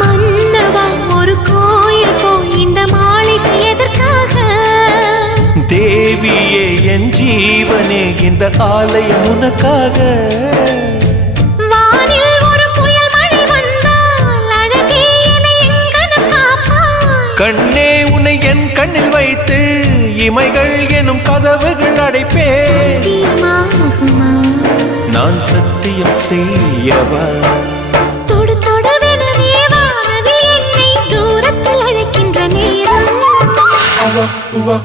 மன்னவா ஒரு கோயில் இந்த மாளிகை எதற்காக? தேவியே என் ஜீவனே இந்த ஆலயம் உனக்காக. வானில் ஒரு புயல் மழை வந்தால் அழகே என்னை எங்கனம் காப்பாய். கண்ணே உன்னை என் கண்ணில் வைத்து இமைகள் எனும் கதவுகள் அடைப்பேன். நான் சத்தியம் செய்யவா? தொடு தொடுவெனவே வானவில் என்னை தூரத்தில் அழைக்கின்ற நேரம். Uva,